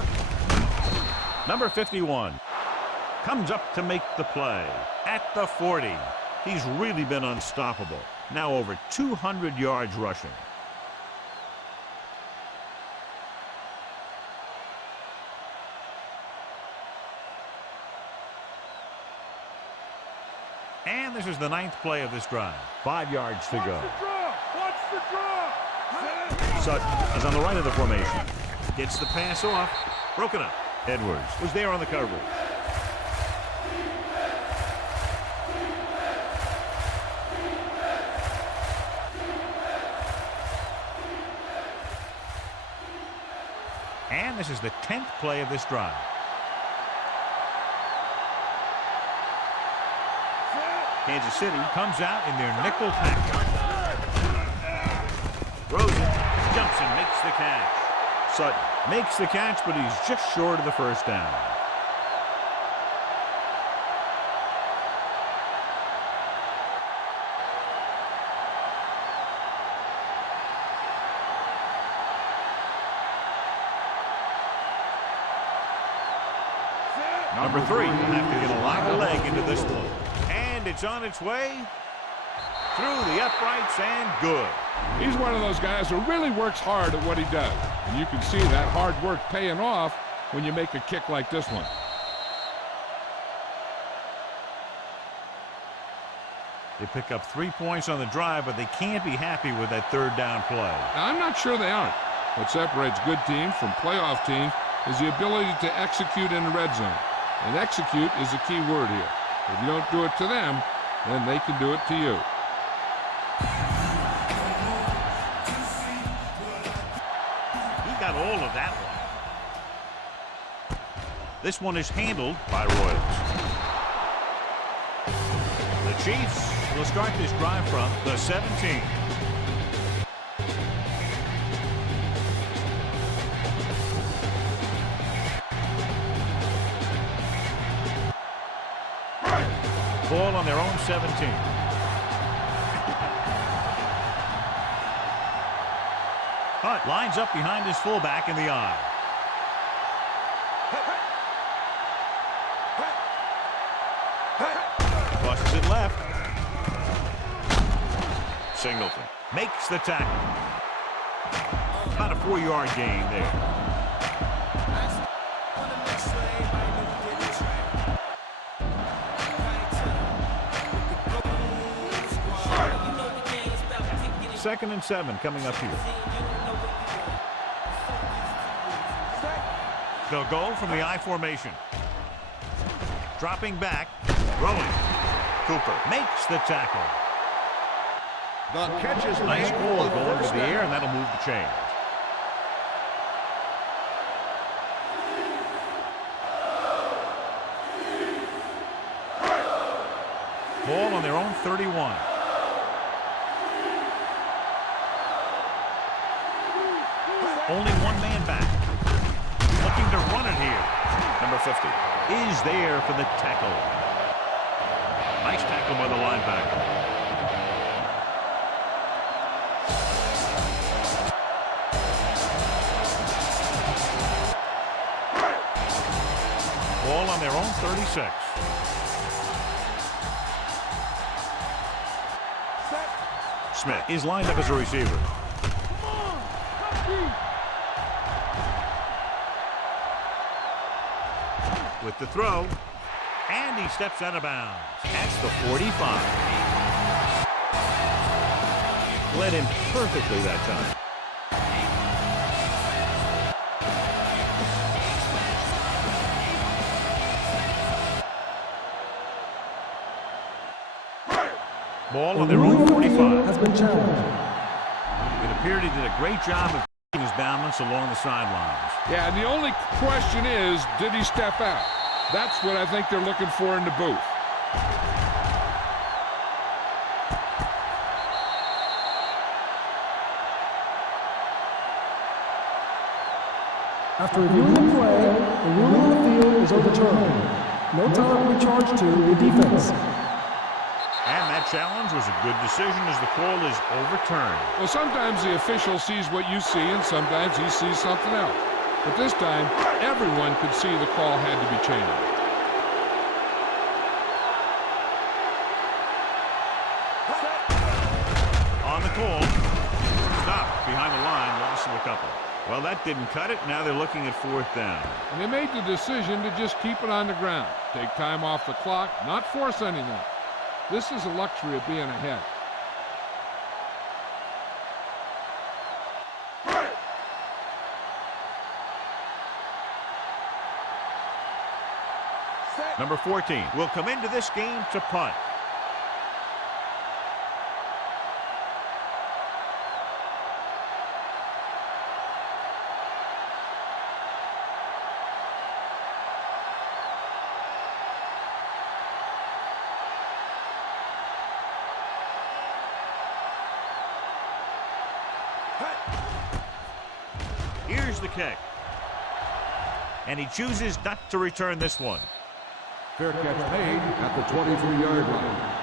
Number 51 comes up to make the play at the 40. He's really been unstoppable. Now over 200 yards rushing. And this is the 9th play of this drive. 5 yards to go. Sutton is on the right of the formation. Gets the pass off. Broken up. Edwards was there on the coverage. And this is the 10th play of this drive. Kansas City comes out in their nickel package. Throws it, jumps and makes the catch. Sutton makes the catch, but he's just short of the first down. Number 3 will have to get a lot of leg into this one. And it's on its way through the uprights and good. He's one of those guys who really works hard at what he does. And you can see that hard work paying off when you make a kick like this one. They pick up 3 points on the drive, but they can't be happy with that third down play. Now, I'm not sure they aren't. What separates good teams from playoff teams is the ability to execute in the red zone. And execute is the key word here. If you don't do it to them, then they can do it to you. He got all of that one. This one is handled by Royals. The Chiefs will start this drive from the 17. Ball on their own 17. Hunt lines up behind his fullback in the eye. Crosses it left. Singleton makes the tackle. About a 4-yard gain there. Second and 7 coming up here. They'll go from the I formation. Dropping back, throwing. Cooper makes the tackle. The catch is Nice made ball for going to first the air, down. and that'll move the chain. Ball on their own 31. Only one man back. Looking to run it here. Number 50 is there for the tackle. Nice tackle by the linebacker. Ball on their own 36. Smith is lined up as a receiver. With the throw, and he steps out of bounds. That's the 45. Led him perfectly that time. Ball on their own 45. Has been challenged. It appeared he did a great job of keeping his balance along the sidelines. Yeah, and the only question is, did he step out? That's what I think they're looking for in the booth. After reviewing the play, the ruling on the field is overturned. No time will be charged to the defense. And that challenge was a good decision as the call is overturned. Well, sometimes the official sees what you see, and sometimes he sees something else. But this time, everyone could see the call had to be changed. On the call, stopped behind the line, loss of a couple. Well, that didn't cut it. Now they're looking at 4th down. And they made the decision to just keep it on the ground. Take time off the clock, not force anything. This is a luxury of being ahead. Number 14 will come into this game to punt. Here's the kick. And he chooses not to return this one. Fair catch made at the 23-yard line.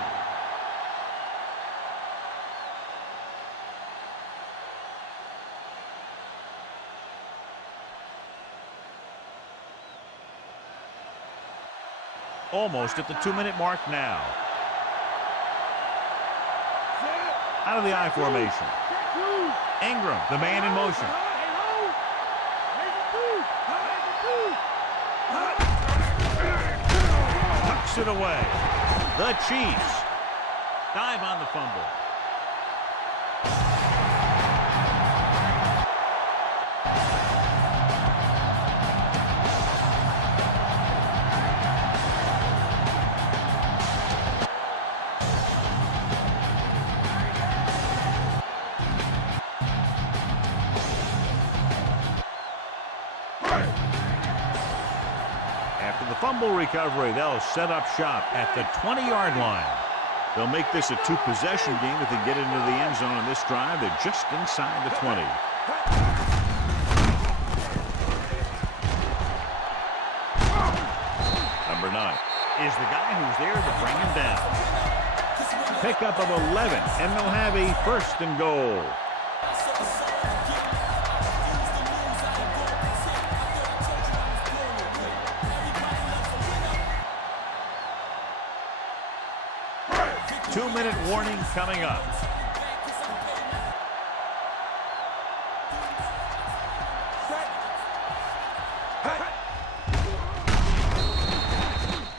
Almost at the 2-minute mark now. Out of the I formation. Ingram, the man in motion. Tucks it away. The Chiefs dive on the fumble. After the fumble recovery, they'll set up shop at the 20-yard line. They'll make this a two-possession game if they get into the end zone on this drive. They're just inside the 20. Number 9 is the guy who's there to bring him down. Pickup of 11, and they'll have a 1st and goal. Two-minute warning coming up.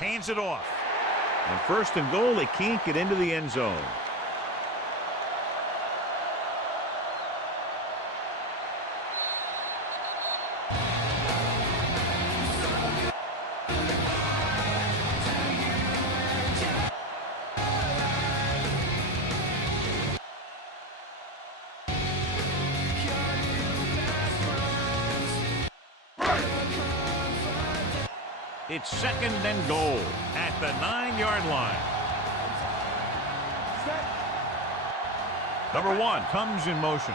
Hands it off. And 1st and goal, they can't get into the end zone. It's 2nd and goal at the 9-yard line. Number 1 comes in motion.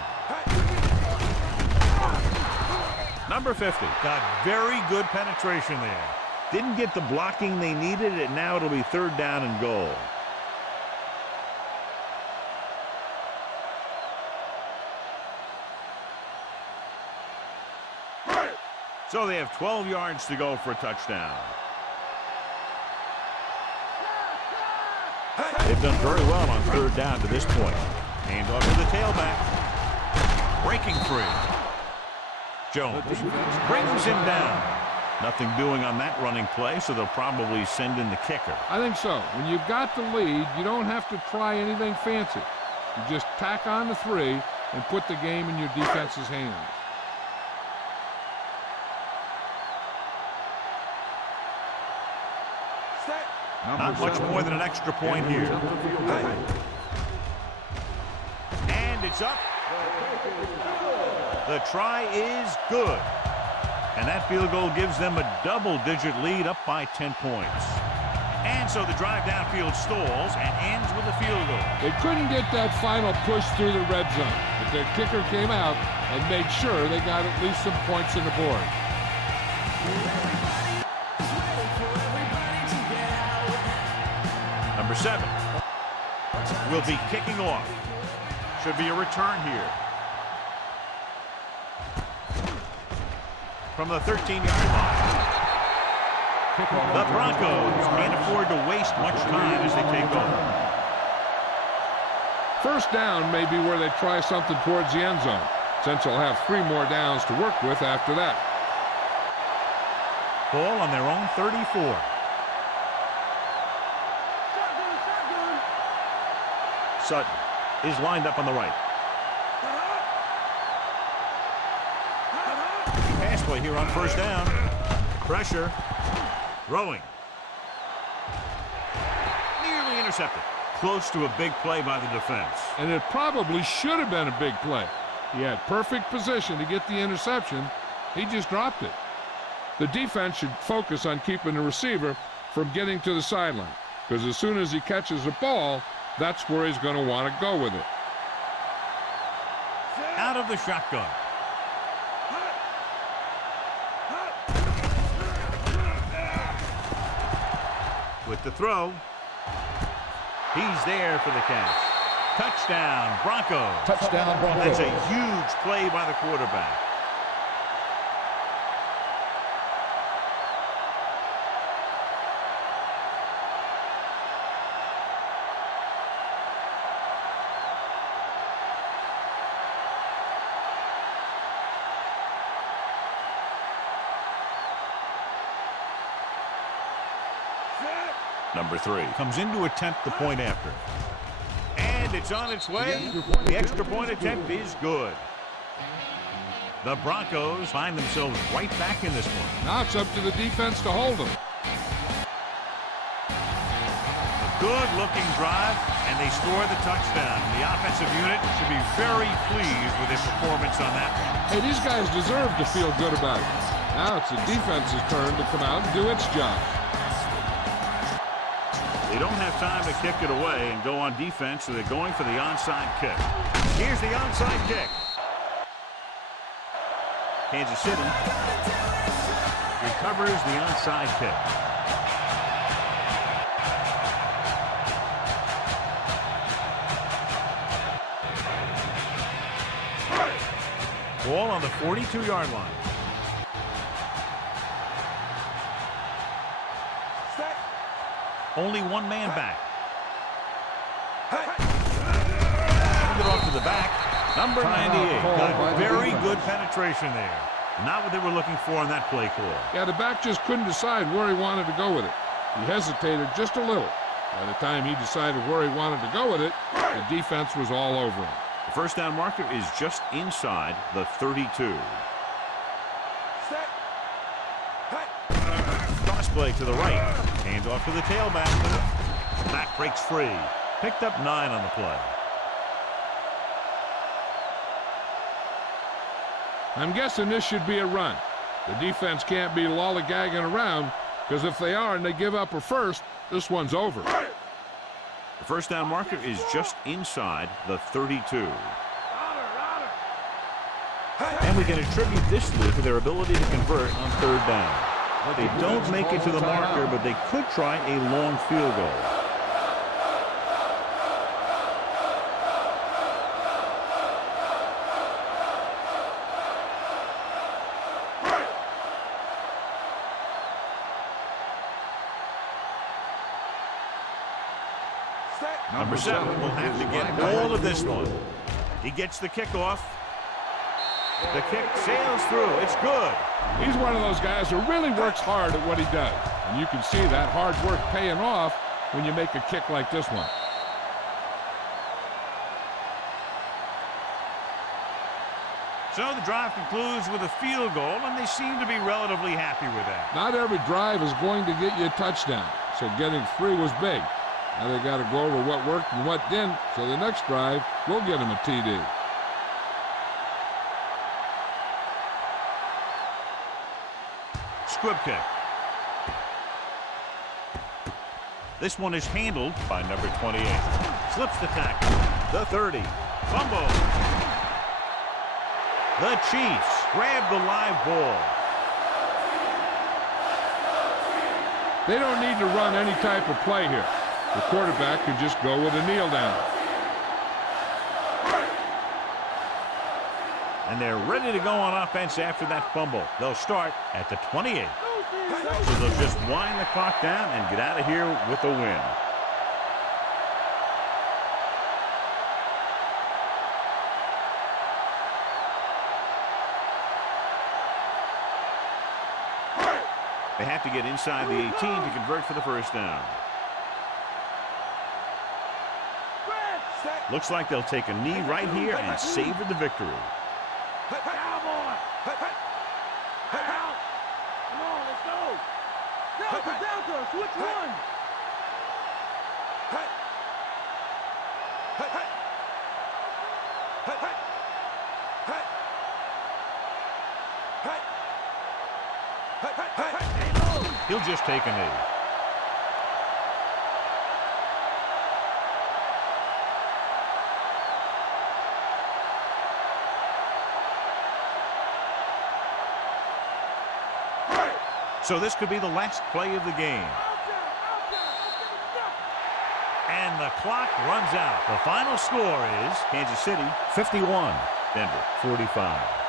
Number 50 got very good penetration there. Didn't get the blocking they needed, and now it'll be 3rd down and goal. So they have 12 yards to go for a touchdown. They've done very well on 3rd down to this point. Hand off to the tailback. Breaking free. Jones brings him down. Nothing doing on that running play, so they'll probably send in the kicker. I think so. When you've got the lead, you don't have to try anything fancy. You just tack on the 3 and put the game in your defense's hands. Not much more than an extra point here. And it's up. The try is good. And that field goal gives them a double-digit lead, up by 10 points. And so the drive downfield stalls and ends with a field goal. They couldn't get that final push through the red zone, but their kicker came out and made sure they got at least some points on the board. Number 7 will be kicking off. Should be a return here. From the 13-yard line. The Broncos can't afford to waste much time as they take over. 1st down may be where they try something towards the end zone, since they'll have 3 more downs to work with after that. Ball on their own 34. Sutton is lined up on the right. Pass play here on 1st down. Pressure. Throwing. Nearly intercepted. Close to a big play by the defense. And it probably should have been a big play. He had perfect position to get the interception. He just dropped it. The defense should focus on keeping the receiver from getting to the sideline, because as soon as he catches the ball, that's where he's going to want to go with it. Out of the shotgun. With the throw. He's there for the catch. Touchdown, Broncos. Touchdown, Broncos. That's a huge play by the quarterback. Number 3 comes in to attempt the point after. And it's on its way. The extra point attempt is good. The Broncos find themselves right back in this one. Now it's up to the defense to hold them. Good-looking drive, and they score the touchdown. The offensive unit should be very pleased with their performance on that one. Hey, these guys deserve to feel good about it. Now it's the defense's turn to come out and do its job. They don't have time to kick it away and go on defense, so they're going for the onside kick. Here's the onside kick. Kansas City recovers the onside kick. Ball on the 42-yard line. Only one man back. Hand it off to the back. Number 98 got very good penetration there. Not what they were looking for on that play call. Yeah, the back just couldn't decide where he wanted to go with it. He hesitated just a little. By the time he decided where he wanted to go with it, the defense was all over him. The first down marker is just inside the 32. Cross play to the right. Hands off to the tailback. Back breaks free. Picked up 9 on the play. I'm guessing this should be a run. The defense can't be lollygagging around, because if they are and they give up a first, this one's over. The first down marker is just inside the 32. And we can attribute this lead to their ability to convert on third down. They don't make it to the marker, but they could try a long field goal. Number 7 will have to get all of this one. He gets the kickoff. The kick sails through. It's good. He's one of those guys who really works hard at what he does. And you can see that hard work paying off when you make a kick like this one. So the drive concludes with a field goal, and they seem to be relatively happy with that. Not every drive is going to get you a touchdown, so getting 3 was big. Now they got to go over what worked and what didn't, so the next drive will get him a TD. Squib kick. This one is handled by number 28. Slips the tackle. The 30. Fumble. The Chiefs grab the live ball. They don't need to run any type of play here. The quarterback can just go with a kneel down. And they're ready to go on offense after that fumble. They'll start at the 28. So they'll just wind the clock down and get out of here with a win. They have to get inside the 18 to convert for the first down. Looks like they'll take a knee right here and savor the victory. Which one? He'll just take a knee. So this could be the last play of the game. And the clock runs out. The final score is Kansas City 51, Denver 45.